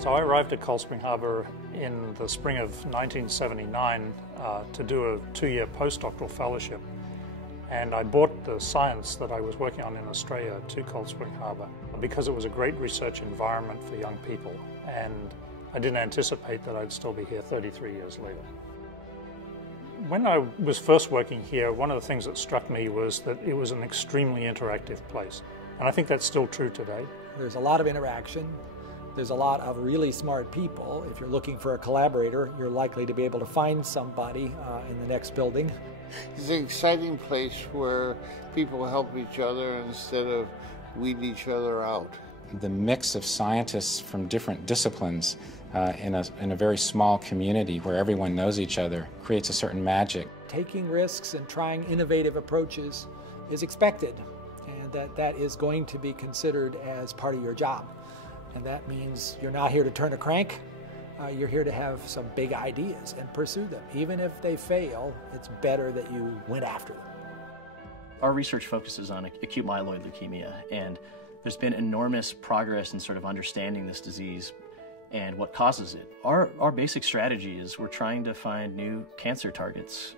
So I arrived at Cold Spring Harbor in the spring of 1979 to do a 2-year postdoctoral fellowship. And I brought the science that I was working on in Australia to Cold Spring Harbor because it was a great research environment for young people. And I didn't anticipate that I'd still be here 33 years later. When I was first working here, one of the things that struck me was that it was an extremely interactive place. And I think that's still true today. There's a lot of interaction. There's a lot of really smart people. If you're looking for a collaborator, you're likely to be able to find somebody in the next building. It's an exciting place where people help each other instead of weed each other out. The mix of scientists from different disciplines in a very small community where everyone knows each other creates a certain magic. Taking risks and trying innovative approaches is expected, and that is going to be considered as part of your job. And that means you're not here to turn a crank. You're here to have some big ideas and pursue them. Even if they fail, it's better that you went after them. Our research focuses on acute myeloid leukemia, and there's been enormous progress in sort of understanding this disease and what causes it. Our basic strategy is we're trying to find new cancer targets.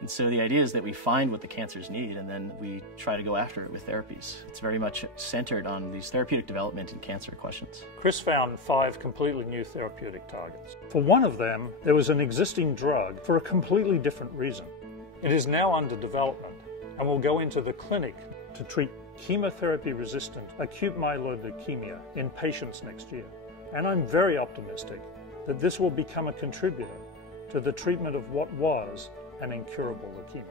And so the idea is that we find what the cancers need and then we try to go after it with therapies. It's very much centered on these therapeutic development and cancer questions. Chris found 5 completely new therapeutic targets. For one of them, there was an existing drug for a completely different reason. It is now under development and will go into the clinic to treat chemotherapy-resistant acute myeloid leukemia in patients next year. And I'm very optimistic that this will become a contributor to the treatment of what was an incurable leukemia.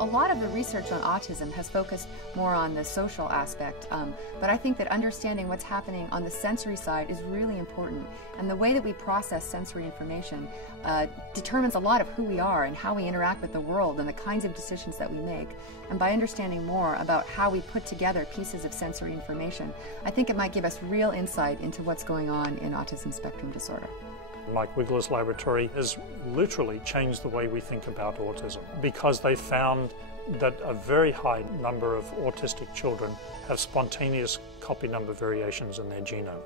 A lot of the research on autism has focused more on the social aspect, but I think that understanding what's happening on the sensory side is really important. And the way that we process sensory information determines a lot of who we are and how we interact with the world and the kinds of decisions that we make. And by understanding more about how we put together pieces of sensory information, I think it might give us real insight into what's going on in autism spectrum disorder. Mike Wigler's laboratory has literally changed the way we think about autism because they found that a very high number of autistic children have spontaneous copy number variations in their genome.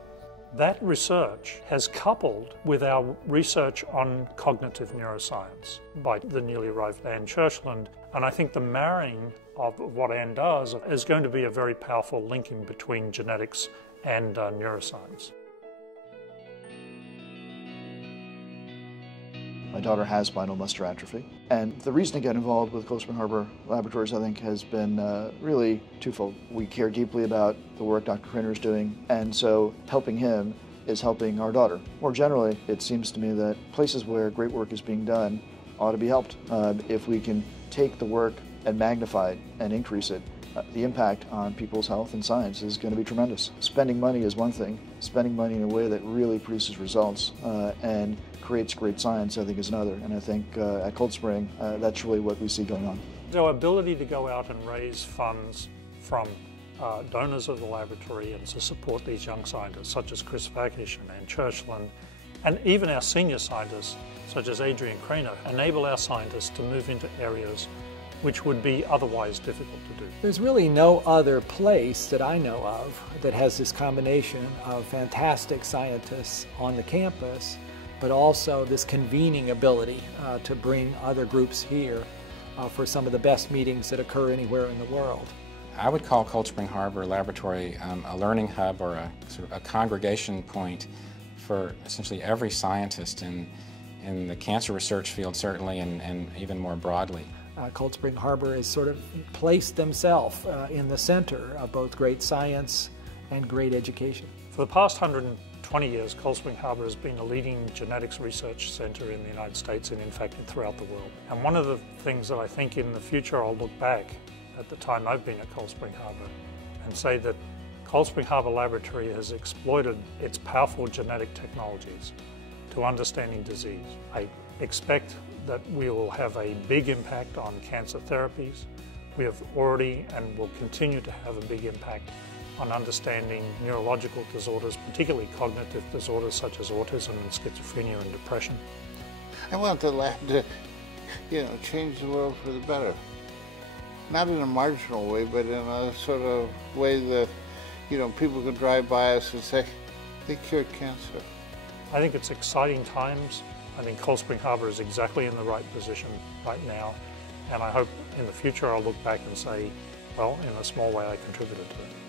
That research has coupled with our research on cognitive neuroscience by the newly arrived Anne Churchland, and I think the marrying of what Anne does is going to be a very powerful linking between genetics and neuroscience. My daughter has spinal muscular atrophy, and the reason to get involved with Cold Spring Harbor Laboratories, I think, has been really twofold. We care deeply about the work Dr. Krinner is doing, and so helping him is helping our daughter. More generally, it seems to me that places where great work is being done ought to be helped. If we can take the work and magnify it and increase it, the impact on people's health and science is going to be tremendous. Spending money is one thing. Spending money in a way that really produces results and creates great science, I think, is another. And I think at Cold Spring, that's really what we see going on. So our ability to go out and raise funds from donors of the laboratory and to support these young scientists, such as Chris Vakish and Anne Churchland, and even our senior scientists, such as Adrian Craner, enable our scientists to move into areas which would be otherwise difficult to do. There's really no other place that I know of that has this combination of fantastic scientists on the campus, but also this convening ability to bring other groups here for some of the best meetings that occur anywhere in the world. I would call Cold Spring Harbor Laboratory a learning hub or a sort of a congregation point for essentially every scientist in the cancer research field, certainly, and even more broadly. Cold Spring Harbor has sort of placed themselves in the center of both great science and great education. For the past 120 years, Cold Spring Harbor has been a leading genetics research center in the United States and in fact throughout the world. And one of the things that I think in the future I'll look back at the time I've been at Cold Spring Harbor and say that Cold Spring Harbor Laboratory has exploited its powerful genetic technologies to understanding disease. I expect that we will have a big impact on cancer therapies. We have already and will continue to have a big impact on understanding neurological disorders, particularly cognitive disorders such as autism and schizophrenia and depression. I want the lab to, change the world for the better. Not in a marginal way, but in a sort of way that, you know, people could drive by us and say, they cured cancer. I think it's exciting times. I think Cold Spring Harbor is exactly in the right position right now, and I hope in the future I'll look back and say, well, in a small way I contributed to it.